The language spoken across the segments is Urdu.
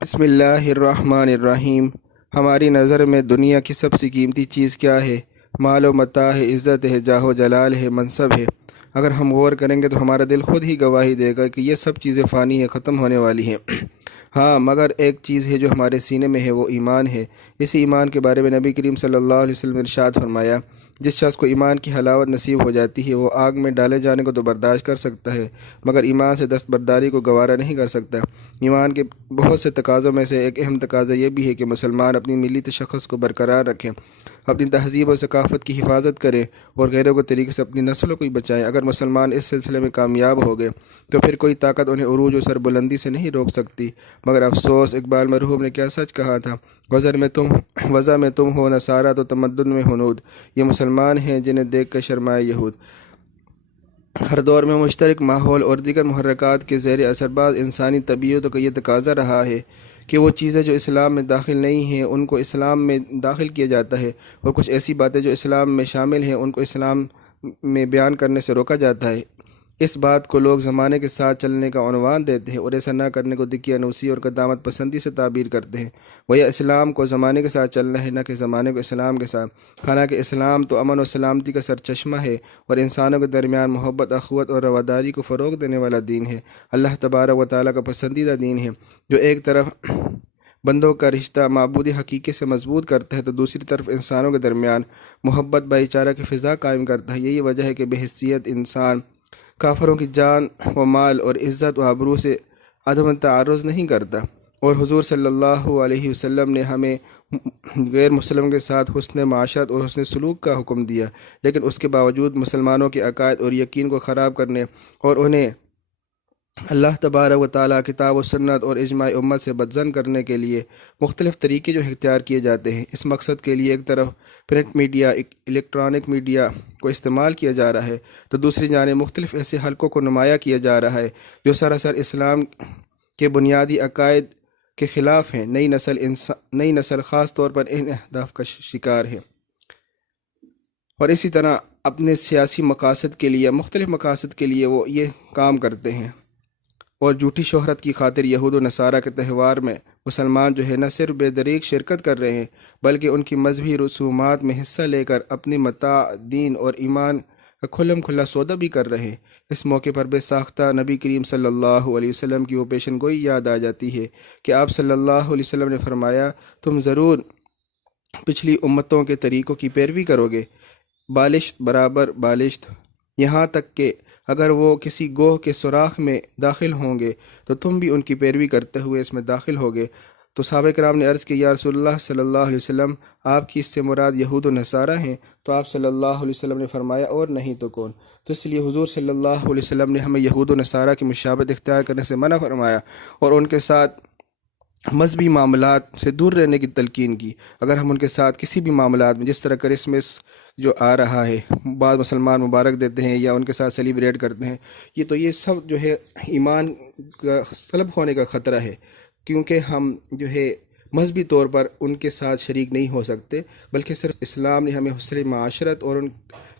بسم اللہ الرحمن الرحیم۔ ہماری نظر میں دنیا کی سب سے قیمتی چیز کیا ہے؟ مال و متاع ہے، عزت ہے، جاہ و جلال ہے، منصب ہے۔ اگر ہم غور کریں گے تو ہمارا دل خود ہی گواہی دے گا کہ یہ سب چیزیں فانی ہیں، ختم ہونے والی ہیں۔ ہاں، مگر ایک چیز ہے جو ہمارے سینے میں ہے، وہ ایمان ہے۔ اسی ایمان کے بارے میں نبی کریم صلی اللہ علیہ وسلم نے ارشاد فرمایا، جس شخص کو ایمان کی حلاوت نصیب ہو جاتی ہے، وہ آگ میں ڈالے جانے کو تو برداشت کر سکتا ہے، مگر ایمان سے دستبرداری کو گوارا نہیں کر سکتا۔ ایمان کے بہت سے تقاضوں میں سے ایک اہم تقاضا یہ بھی ہے کہ مسلمان اپنی ملی تشخص کو برقرار رکھیں، اپنی تہذیب و ثقافت کی حفاظت کریں اور غیروں کے طریقے سے اپنی نسلوں کو بچائیں۔ اگر مسلمان اس سلسلے میں کامیاب ہو گئے تو پھر کوئی طاقت انہیں عروج و سربلندی سے نہیں روک سکتی۔ مگر افسوس، اقبال مرحوم نے کیا سچ کہا تھا، وضع میں تم ہو نصارہ تو تمدن میں ہنود۔ یہ مسلمان ہیں جنہیں دیکھ کر شرمائے یہود۔ ہر دور میں مشترک ماحول اور دیگر محرکات کے زیر اثر بعض انسانی طبیعتوں کا یہ تقاضا رہا ہے کہ وہ چیزیں جو اسلام میں داخل نہیں ہیں ان کو اسلام میں داخل کیا جاتا ہے، اور کچھ ایسی باتیں جو اسلام میں شامل ہیں ان کو اسلام میں بیان کرنے سے روکا جاتا ہے۔ اس بات کو لوگ زمانے کے ساتھ چلنے کا عنوان دیتے ہیں اور ایسا نہ کرنے کو دقیانوسی اور قدامت پسندی سے تعبیر کرتے ہیں۔ گویا اسلام کو زمانے کے ساتھ چلنا ہے، نہ کہ زمانے کو اسلام کے ساتھ۔ حالانکہ اسلام تو امن و سلامتی کا سرچشمہ ہے اور انسانوں کے درمیان محبت، اخوت اور رواداری کو فروغ دینے والا دین ہے۔ اللہ تبارک و تعالیٰ کا پسندیدہ دین ہے، جو ایک طرف بندوں کا رشتہ معبود حقیقی سے مضبوط کرتا ہے تو دوسری طرف انسانوں کے درمیان محبت، بھائی چارہ کی فضا قائم کرتا ہے۔ یہی وجہ ہے کہ بے حیثیت انسان کافروں کی جان و مال اور عزت و آبرو سے عدم تعرض نہیں کرتا، اور حضور صلی اللہ علیہ وسلم نے ہمیں غیر مسلم کے ساتھ حسن معاشرت اور حسن سلوک کا حکم دیا، لیکن اس کے باوجود مسلمانوں کے عقائد اور یقین کو خراب کرنے اور انہیں اللہ تبارک و تعالیٰ کتاب و سنت اور اجماع امت سے بدظن کرنے کے لیے مختلف طریقے جو اختیار کیے جاتے ہیں۔ اس مقصد کے لیے ایک طرف پرنٹ میڈیا، الیکٹرانک میڈیا کو استعمال کیا جا رہا ہے تو دوسری جانب مختلف ایسے حلقوں کو نمایاں کیا جا رہا ہے جو سراسر اسلام کے بنیادی عقائد کے خلاف ہیں۔ نئی نسل خاص طور پر ان اہداف کا شکار ہے اور اسی طرح اپنے سیاسی مقاصد کے لیے، مختلف مقاصد کے لیے وہ یہ کام کرتے ہیں، اور جھوٹی شہرت کی خاطر یہود و نصارہ کے تہوار میں مسلمان جو ہے نہ صرف بے دریغ شرکت کر رہے ہیں بلکہ ان کی مذہبی رسومات میں حصہ لے کر اپنی متاع، دین اور ایمان کا کھلم کھلا سودا بھی کر رہے ہیں۔ اس موقع پر بے ساختہ نبی کریم صلی اللہ علیہ وسلم کی وہ پیشن گوئی یاد آ جاتی ہے کہ آپ صلی اللہ علیہ وسلم نے فرمایا، تم ضرور پچھلی امتوں کے طریقوں کی پیروی کرو گے، بالشت برابر بالشت، یہاں تک کہ اگر وہ کسی گوہ کے سوراخ میں داخل ہوں گے تو تم بھی ان کی پیروی کرتے ہوئے اس میں داخل ہوگے۔ تو صحابہ کرام نے عرض کی، یا رسول اللہ صلی اللہ علیہ وسلم، آپ کی اس سے مراد یہود و نصارہ ہیں؟ تو آپ صلی اللہ علیہ وسلم نے فرمایا، اور نہیں تو کون؟ تو اس لیے حضور صلی اللہ علیہ وسلم نے ہمیں یہود و نصارہ کی مشابہت اختیار کرنے سے منع فرمایا اور ان کے ساتھ مذہبی معاملات سے دور رہنے کی تلقین کی۔ اگر ہم ان کے ساتھ کسی بھی معاملات میں، جس طرح کرسمس جو آ رہا ہے، بعض مسلمان مبارک دیتے ہیں یا ان کے ساتھ سیلیبریٹ کرتے ہیں، یہ سب جو ہے ایمان کا سلب ہونے کا خطرہ ہے، کیونکہ ہم جو ہے مذہبی طور پر ان کے ساتھ شریک نہیں ہو سکتے، بلکہ صرف اسلام نے ہمیں حسن معاشرت اور ان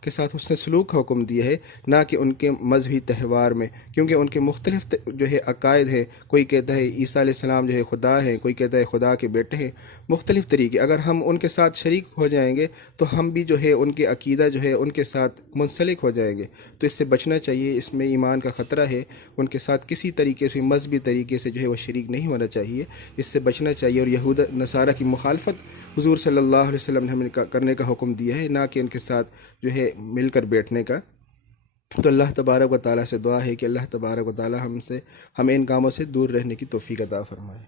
کے ساتھ حسن سلوک کا حکم دیا ہے، نہ کہ ان کے مذہبی تہوار میں، کیونکہ ان کے مختلف جو ہے عقائد ہیں۔ کوئی کہتا ہے عیسیٰ علیہ السلام جو ہے خدا ہیں، کوئی کہتا ہے خدا کے بیٹے ہیں، مختلف طریقے۔ اگر ہم ان کے ساتھ شریک ہو جائیں گے تو ہم بھی جو ہے ان کے عقیدہ جو ہے ان کے ساتھ منسلک ہو جائیں گے، تو اس سے بچنا چاہیے۔ اس میں ایمان کا خطرہ ہے، ان کے ساتھ کسی طریقے سے مذہبی طریقے سے جو ہے وہ شریک نہیں ہونا چاہیے، اس سے بچنا چاہیے۔ اور یہود نصارہ کی مخالفت حضور صلی اللہ علیہ وسلم نے ہمیں کرنے کا حکم دیا ہے، نہ کہ ان کے ساتھ جو ہے مل کر بیٹھنے کا۔ تو اللہ تبارک و تعالیٰ سے دعا ہے کہ اللہ تبارک و تعالیٰ ہمیں ان کاموں سے دور رہنے کی توفیق عطا فرمائے۔